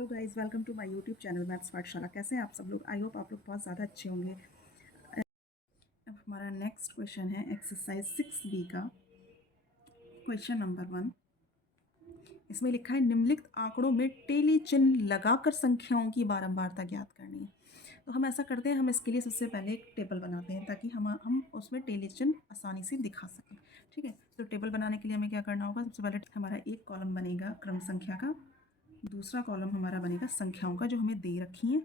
Hello guys, welcome to my YouTube channel maths पाठशाला। कैसे हैं आप सब लोग? आई होप आप लोग बहुत ज़्यादा अच्छे होंगे। अब हमारा नेक्स्ट क्वेश्चन है एक्सरसाइज 6B का क्वेश्चन नंबर 1। इसमें लिखा है निम्नलिखित आंकड़ों में टेली चिन्ह लगाकर संख्याओं की बारंबारता ज्ञात करनी है। तो हम ऐसा करते हैं, हम इसके लिए सबसे पहले एक टेबल बनाते हैं ताकि हम उसमें टेली चिन्ह आसानी से दिखा सकें। ठीक है, तो टेबल बनाने के लिए हमें क्या करना होगा? सबसे पहले हमारा एक कॉलम बनेगा क्रम संख्या का, दूसरा कॉलम हमारा बनेगा संख्याओं का जो हमें दे रखी हैं,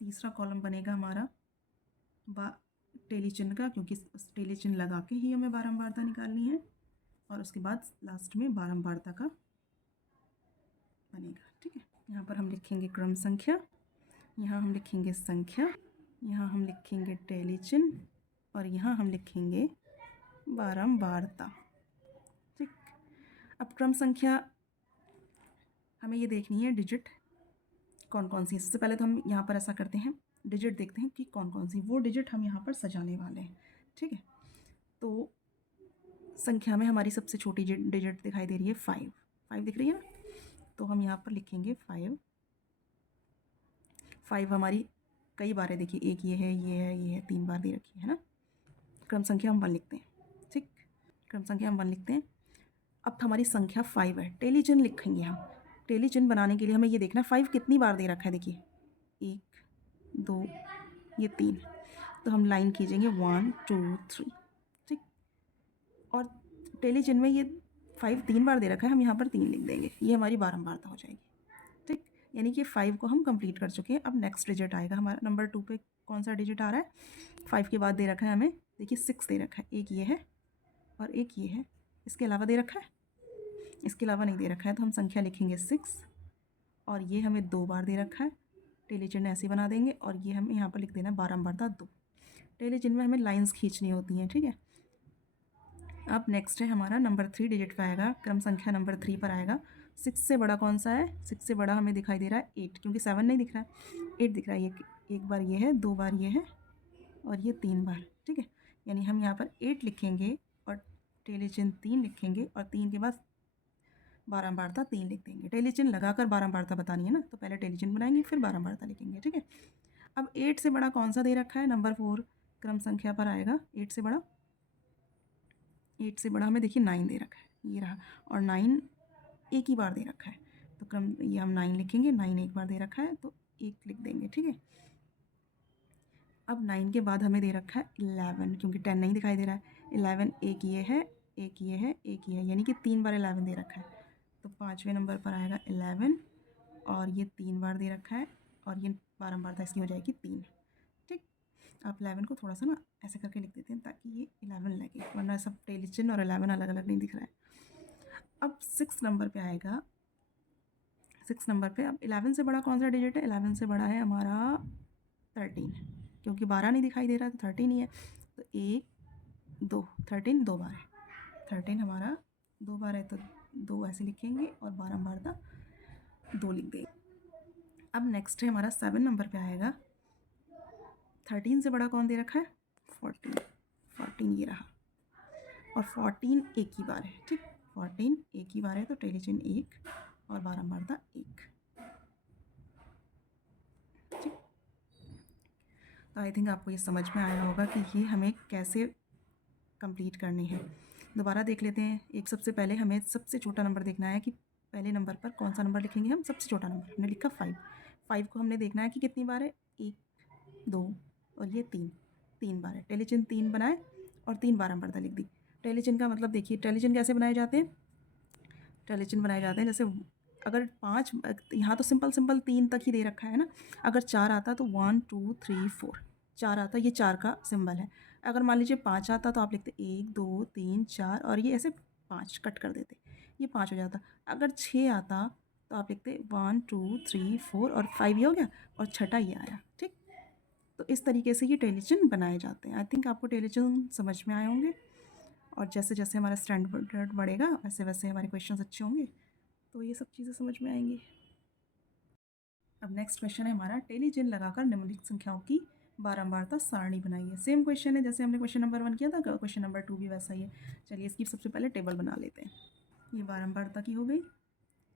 तीसरा कॉलम बनेगा हमारा टेली चिन्ह का, क्योंकि टेली चिन्ह लगा के ही हमें बारंबारता निकालनी है, और उसके बाद लास्ट में बारंबारता का बनेगा। ठीक है, यहाँ पर हम लिखेंगे क्रम संख्या, यहाँ हम लिखेंगे संख्या, यहाँ हम लिखेंगे टेली चिन्ह, और यहाँ हम लिखेंगे बारंबारता। ठीक, अब क्रम संख्या हमें ये देखनी है डिजिट कौन कौन सी। सबसे पहले तो हम यहाँ पर ऐसा करते हैं, डिजिट देखते हैं कि कौन कौन सी, वो डिजिट हम यहाँ पर सजाने वाले हैं। ठीक है, तो संख्या में हमारी सबसे छोटी डिजिट दिखाई दे रही है 5 दिख रही है ना, तो हम यहाँ पर लिखेंगे 5 हमारी कई बार है, देखिए एक ये है, ये है, ये है, 3 बार दे रखी है ना। क्रम संख्या हम 1 लिखते हैं। ठीक, क्रम संख्या हम 1 लिखते हैं। अब हमारी संख्या 5 है, टेली चिन्ह लिखेंगे हम। टेली चिन्ह बनाने के लिए हमें ये देखना 5 कितनी बार दे रखा है, देखिए 1 2 ये 3, तो हम लाइन खींचेंगे 1 2 3। ठीक, और टेली चिन्ह में ये 5 3 बार दे रखा है, हम यहाँ पर 3 लिख देंगे, ये हमारी बारंबारता हो जाएगी। ठीक, यानी कि 5 को हम कंप्लीट कर चुके हैं। अब नेक्स्ट डिजिट आएगा हमारा, नंबर 2 पे कौन सा डिजिट आ रहा है? 5 के बाद दे रखा है हमें, देखिए 6 दे रखा है, एक ये है और एक ये है, इसके अलावा दे रखा है? इसके अलावा नहीं दे रखा है, तो हम संख्या लिखेंगे 6, और ये हमें 2 बार दे रखा है, टेली चिन्ह ऐसे बना देंगे, और ये हमें यहाँ पर लिख देना बारंबारता 2। टेली चिन्ह में हमें लाइंस खींचनी होती हैं। ठीक है, अब नेक्स्ट है हमारा नंबर 3 डिजिट पर आएगा, क्रम संख्या नंबर 3 पर आएगा। 6 से बड़ा कौन सा है? 6 से बड़ा हमें दिखाई दे रहा है 8, क्योंकि 7 नहीं दिख रहा है, 8 दिख रहा है। ये एक बार ये है, 2 बार ये है, और ये 3 बार। ठीक है, यानी हम यहाँ पर 8 लिखेंगे और टेली चिन्ह 3 लिखेंगे, और 3 के बाद बारंबारता 3 लिख देंगे। टेली चिन्ह लगाकर बारंबारता बतानी है ना, तो पहले टेली चिन्ह बनाएंगे फिर बारंबारता लिखेंगे। ठीक है, अब 8 से बड़ा कौन सा दे रखा है? नंबर 4 क्रम संख्या पर आएगा। 8 से बड़ा हमें देखिए 9 दे रखा है, ये रहा, और 9 एक ही बार दे रखा है, तो क्रम ये हम 9 लिखेंगे। 9 एक बार दे रखा है तो 1 लिख देंगे। ठीक है, अब 9 के बाद हमें दे रखा है 11, क्योंकि 10 नहीं दिखाई दे रहा है। 11 एक ये है, एक ये है, एक ये है, यानी कि 3 बार 11 दे रखा है, तो 5वें नंबर पर आएगा 11, और ये 3 बार दे रखा है, और ये बारंबारता इसकी हो जाएगी 3। ठीक, आप 11 को थोड़ा सा ना ऐसे करके लिख देते हैं ताकि ये 11 लगे, वरना सब टेली चिन्ह और 11 अलग अलग नहीं दिख रहा है। अब 6 नंबर पे आएगा। 6 नंबर पे अब 11 से बड़ा कौन सा डिजिट है? 11 से बड़ा है हमारा 13, क्योंकि 12 नहीं दिखाई दे रहा तो 13 ही है, तो 1 2 13 2 बार है, 13 हमारा 2 बार है, तो 2 ऐसे लिखेंगे और बारंबारता 2 लिख देंगे। अब नेक्स्ट है हमारा 7 नंबर पे आएगा। 13 से बड़ा कौन दे रखा है? 14 ये रहा, और 14 एक ही बार है। ठीक, 14 एक ही बार है, तो टेली चिन्ह 1 और बारंबारता 1। ठीक, तो आई थिंक आपको ये समझ में आया होगा कि ये हमें कैसे कंप्लीट करनी है। दोबारा देख लेते हैं। एक सबसे पहले हमें सबसे छोटा नंबर देखना है कि पहले नंबर पर कौन सा नंबर लिखेंगे हम? सबसे छोटा नंबर हमने लिखा 5 को हमने देखना है कि कितनी बार है, 1 2 और ये 3 बार है। टेली चिन्ह 3 बनाए और 3 बारंबारता लिख दी। टेली चिन्ह का मतलब देखिए, टेली चिन्ह कैसे बनाए जाते हैं? टेली चिन्ह बनाए जाते हैं जैसे अगर 5, यहाँ तो सिंपल 3 तक ही दे रखा है ना, अगर 4 आता तो 1 2 3 4, 4 आता, ये 4 का सिंबल है। अगर मान लीजिए 5 आता तो आप लिखते 1 2 3 4, और ये ऐसे 5 कट कर देते, ये 5 हो जाता। अगर 6 आता तो आप लिखते 1 2 3 4 और 5, ये हो गया, और छठा ये आया। ठीक, तो इस तरीके से ये टेली चिन्ह बनाए जाते हैं। आई थिंक आपको टेली चिन्ह समझ में आए होंगे, और जैसे जैसे हमारा स्टैंडर्ड बढ़ेगा वैसे वैसे हमारे क्वेश्चंस अच्छे होंगे, तो ये सब चीज़ें समझ में आएंगी। अब नेक्स्ट क्वेश्चन है हमारा, टेली चिन्ह लगाकर निम्नलिखित संख्याओं की बारंबारता सारणी बनाइए। सेम क्वेश्चन है जैसे हमने क्वेश्चन नंबर 1 किया था, क्वेश्चन नंबर 2 भी वैसा ही है। चलिए इसकी सबसे पहले टेबल बना लेते हैं। ये बारंबारता की हो गई,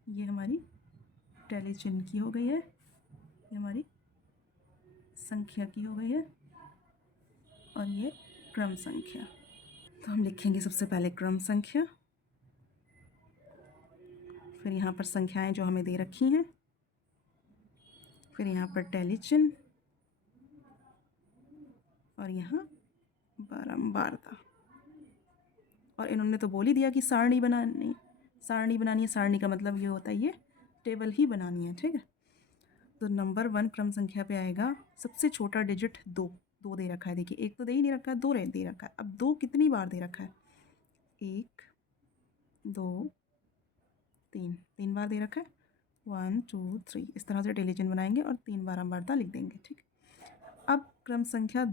ये हमारी टेलीचिन की हो गई है, ये हमारी संख्या की हो गई है, और ये क्रम संख्या। तो हम लिखेंगे सबसे पहले क्रम संख्या, फिर यहाँ पर संख्याएं जो हमें दे रखी हैं, फिर यहाँ पर टेलीचिन, और यहाँ बारंबारता। और इन्होंने तो बोल ही दिया कि सारणी बनानी है। सारणी का मतलब ये होता है ये टेबल ही बनानी है, ठीक है। तो नंबर 1 क्रम संख्या पे आएगा सबसे छोटा डिजिट 2 दे रखा है। देखिए एक तो दे ही नहीं रखा है, 2 दे रखा है। अब 2 कितनी बार दे रखा है? 1 2 3 बार दे रखा है। 1 2 3 इस तरह से टेलीचिन बनाएंगे और 3 बारंबारता लिख देंगे, ठीक। अब क्रम संख्या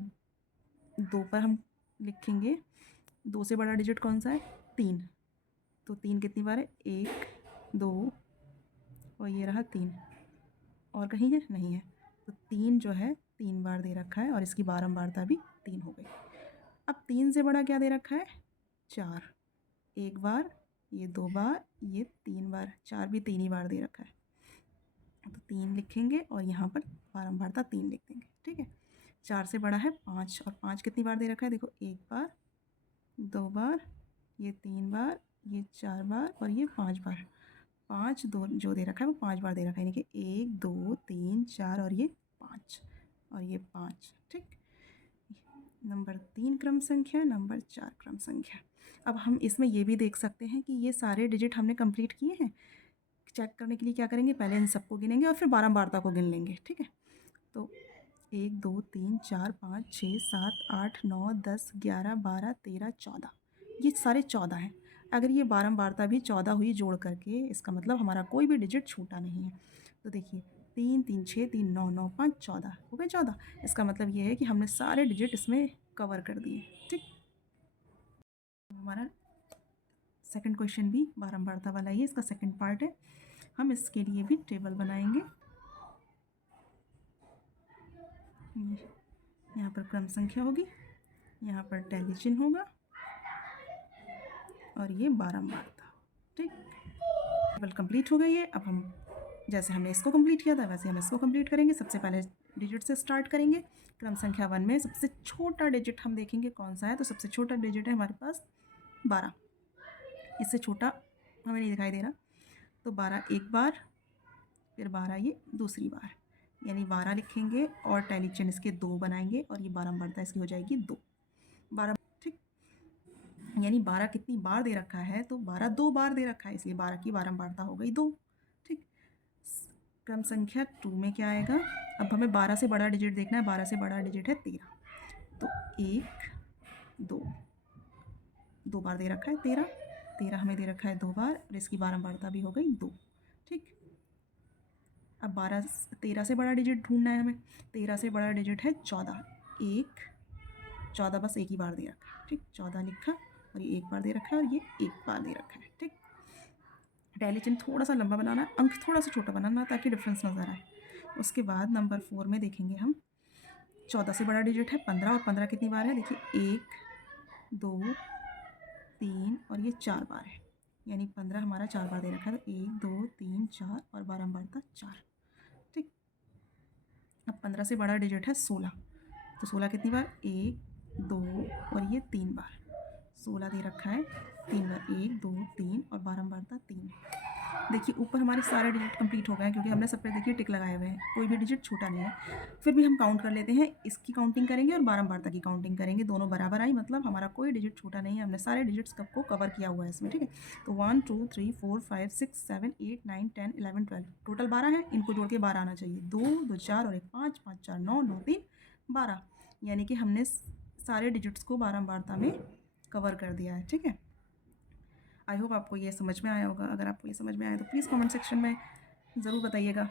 2 पर हम लिखेंगे 2 से बड़ा डिजिट कौन सा है? 3। तो 3 कितनी बार है? 1 2 और ये रहा 3, और कहीं है? नहीं है। तो 3 जो है 3 बार दे रखा है और इसकी बारंबारता भी 3 हो गई। अब 3 से बड़ा क्या दे रखा है? 4। 1 बार, ये 2 बार, ये 3 बार, 4 भी 3 ही बार दे रखा है। तो 3 लिखेंगे और यहाँ पर बारंबारता 3 लिख देंगे, ठीक है। 4 से बड़ा है 5, और 5 कितनी बार दे रखा है? देखो 1 बार, 2 बार, ये 3 बार, ये 4 बार, और ये 5 बार। 5 2 जो दे रखा है वो 5 बार दे रखा है, यानी कि 1 2 3 4 और ये 5 और ये 5, ठीक। नंबर 3 क्रम संख्या, नंबर 4 क्रम संख्या। अब हम इसमें ये भी देख सकते हैं कि ये सारे डिजिट हमने कंप्लीट किए हैं। चेक करने के लिए क्या करेंगे? पहले इन सबको गिनेंगे और फिर बारंबारता को गिन लेंगे, ठीक है। तो 1 2 3 4 5 6 7 8 9 10 11 12 13 14, ये सारे 14 हैं। अगर ये बारंबारता भी 14 हुई जोड़ करके, इसका मतलब हमारा कोई भी डिजिट छूटा नहीं है। तो देखिए 3 3 6 3 9 9 5 14 हो गए 14। इसका मतलब ये है कि हमने सारे डिजिट इसमें कवर कर दिए, ठीक। हमारा सेकंड क्वेश्चन भी बारंबारता वाला ही है, इसका सेकंड पार्ट है। हम इसके लिए भी टेबल बनाएंगे। यहाँ पर क्रम संख्या होगी, यहाँ पर टेलीचिन होगा, और ये बारंबारता, ठीक। टेबल कंप्लीट हो गई है। अब हम जैसे हमने इसको कंप्लीट किया था वैसे हम इसको कंप्लीट करेंगे। सबसे पहले डिजिट से स्टार्ट करेंगे। क्रम संख्या 1 में सबसे छोटा डिजिट हम देखेंगे कौन सा है। तो सबसे छोटा डिजिट है हमारे पास 12, इससे छोटा हमें नहीं दिखाई दे रहा। तो 12 एक बार, फिर 12 ये दूसरी बार, यानी 12 लिखेंगे और टेलीचिन इसके 2 बनाएंगे और ये बारंबारता इसकी हो जाएगी 2। 12, ठीक। यानी 12 कितनी बार दे रखा है? तो 12 2 बार दे रखा है, इसलिए 12 की बारंबारता हो गई 2, ठीक। क्रम संख्या 2 में क्या आएगा? अब हमें 12 से बड़ा डिजिट देखना है। 12 से बड़ा डिजिट है 13। तो 1 2 बार दे रखा है 13 हमें दे रखा है 2 बार, और इसकी बारंबारता भी हो गई 2, ठीक। अब 13 से बड़ा डिजिट ढूंढना है हमें। 13 से बड़ा डिजिट है 14। 14 बस एक ही बार दे रखा है, ठीक। 14 लिखा, और ये एक बार दे रखा है, और ये एक बार दे रखा है, ठीक। टेलीचिन थोड़ा सा लंबा बनाना है, अंक थोड़ा सा छोटा बनाना है ताकि डिफरेंस नज़र आए। उसके बाद नंबर 4 में देखेंगे हम 14 से बड़ा डिजिट है 15, और 15 कितनी बार है? देखिए 1 2 3 और ये 4 बार है, यानी 15 हमारा 4 बार दे रखा है। तो 1 2 3 4 और बारंबारता 4, ठीक। अब 15 से बड़ा डिजिट है 16। तो 16 कितनी बार? 1 2 और ये 3 बार। 16 दे रखा है 3 बार, 1 2 3 और बारंबारता 3। देखिए ऊपर हमारे सारे डिजिट कंप्लीट हो गए हैं क्योंकि हमने सब पे देखिए टिक लगाए हुए हैं, कोई भी डिजिट छूटा नहीं है। फिर भी हम काउंट कर लेते हैं, इसकी काउंटिंग करेंगे और बारंबारता की काउंटिंग करेंगे, दोनों बराबर आई, मतलब हमारा कोई डिजिट छूटा नहीं है, हमने सारे डिजिट्स को कवर किया हुआ है इसमें, ठीक है। तो 1 2 3 4 5 6 7 8 9 10 11 12 टोटल 12 है, इनको जोड़ के 12 आना चाहिए। 2 2 4 और 1 5 5 4 9 9 3 12, यानी कि हमने सारे डिजिट्स को बारंबारता में कवर कर दिया है, ठीक है। आई होप आपको ये समझ में आया होगा। अगर आपको ये समझ में आया तो प्लीज़ कमेंट सेक्शन में ज़रूर बताइएगा।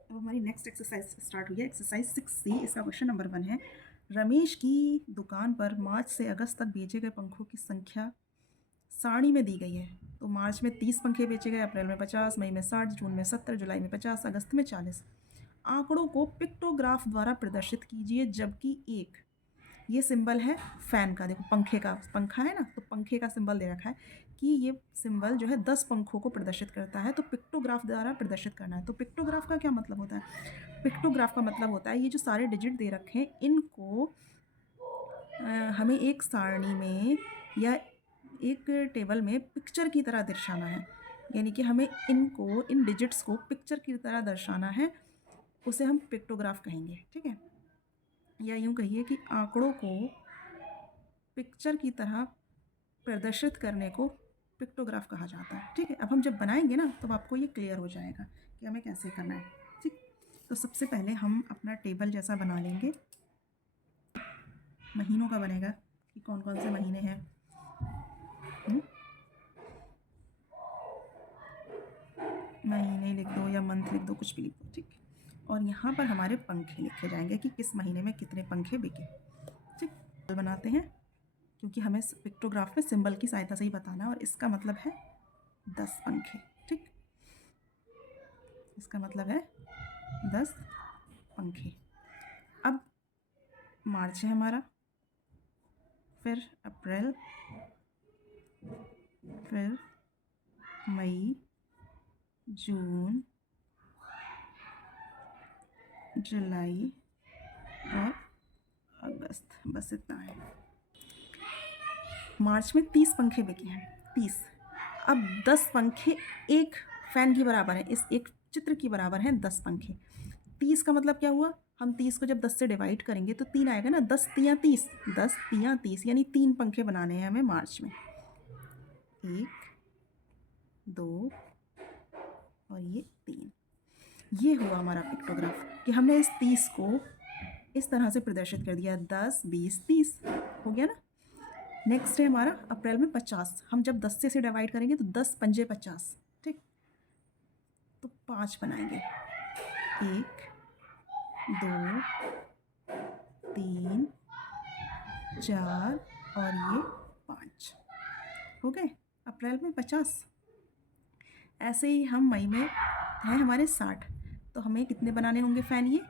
अब हमारी नेक्स्ट एक्सरसाइज स्टार्ट हुई है, एक्सरसाइज 6C। इसका क्वेश्चन नंबर 1 है, रमेश की दुकान पर मार्च से अगस्त तक बेचे गए पंखों की संख्या सारणी में दी गई है। तो मार्च में 30 पंखे बेचे गए, अप्रैल में 50, मई में 60, जून में 70, जुलाई में 50, अगस्त में 40। आंकड़ों को पिक्टोग्राफ द्वारा प्रदर्शित कीजिए, जबकि एक ये सिंबल है फ़ैन का, देखो पंखे का, पंखा है ना, तो पंखे का सिंबल दे रखा है कि ये सिंबल जो है 10 पंखों को प्रदर्शित करता है, तो पिक्टोग्राफ द्वारा प्रदर्शित करना है। तो पिक्टोग्राफ का क्या मतलब होता है? पिक्टोग्राफ का मतलब होता है ये जो सारे डिजिट दे रखे हैं इनको हमें एक सारणी में या एक टेबल में पिक्चर की तरह दर्शाना है, यानी कि हमें इन डिजिट्स को पिक्चर की तरह दर्शाना है, उसे हम पिक्टोग्राफ कहेंगे। ठीक है, या यूँ कहिए कि आंकड़ों को पिक्चर की तरह प्रदर्शित करने को पिक्टोग्राफ कहा जाता है। ठीक है, अब हम जब बनाएंगे ना तो आपको ये क्लियर हो जाएगा कि हमें कैसे करना है। ठीक, तो सबसे पहले हम अपना टेबल जैसा बना लेंगे। महीनों का बनेगा कि कौन कौन से महीने हैं। महीने लिख दो या मंथ लिख दो, कुछ भी लिख दो। ठीक, और यहाँ पर हमारे पंखे लिखे जाएंगे कि किस महीने में कितने पंखे बिके। ठीक, बनाते हैं क्योंकि हमें पिक्टोग्राफ में सिंबल की सहायता से ही बताना है, और इसका मतलब है 10 पंखे। ठीक, इसका मतलब है 10 पंखे। अब मार्च है हमारा, फिर अप्रैल, फिर मई, जून, जुलाई और अगस्त, बस इतना है। मार्च में 30 पंखे बिके हैं, 30। अब 10 पंखे एक फ़ैन की बराबर है, इस एक चित्र की बराबर हैं 10 पंखे। 30 का मतलब क्या हुआ? हम 30 को जब 10 से डिवाइड करेंगे तो 3 आएगा ना, 10 तियाँ 30, 10 तियाँ 30, यानी 3 पंखे बनाने हैं हमें मार्च में। 1, 2 और ये 3। ये हुआ हमारा पिक्टोग्राफ कि हमने इस 30 को इस तरह से प्रदर्शित कर दिया, 10, 20, 30 हो गया ना। नेक्स्ट है हमारा अप्रैल में 50। हम जब 10 से डिवाइड करेंगे तो 10 पंजे 50। ठीक, तो 5 बनाएंगे, 1, 2, 3, 4 और ये 5 हो गए अप्रैल में 50। ऐसे ही हम मई में है हमारे 60, तो हमें कितने बनाने होंगे फ़ैन? ये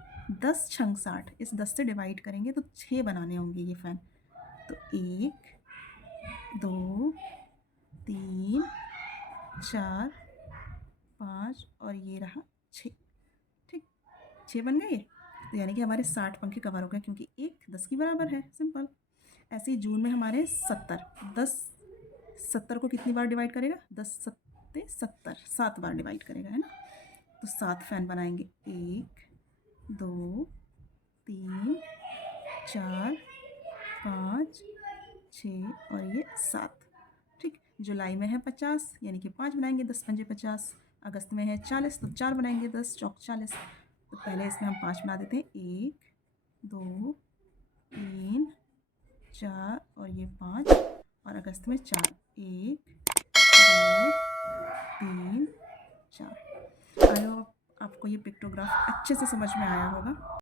10 छंग 60, इस 10 से डिवाइड करेंगे तो 6 बनाने होंगे ये फ़ैन। तो 1, 2, 3, 4, 5 और ये रहा 6। ठीक, 6 बन गए, तो यानी कि हमारे 60 पंखे कवर हो गए, क्योंकि 1 10 की बराबर है, सिंपल। ऐसे ही जून में हमारे 70, 10 70 को कितनी बार डिवाइड करेगा? 10 सत्ते 70, 7 बार डिवाइड करेगा, है ना। तो 7 फ़ैन बनाएंगे, 1, 2, 3, 4, 5, 6 और ये 7। ठीक, जुलाई में है 50, यानी कि 5 बनाएंगे, 10 पंजे 50। अगस्त में है 40, तो 4 बनाएंगे, 10 चौक 40। तो पहले इसमें हम 5 बना देते हैं, 1, 2, 3, 4 और ये 5, और अगस्त में 4, 1, 2, 3, 4। आई होप आपको ये पिक्टोग्राफ अच्छे से समझ में आया होगा।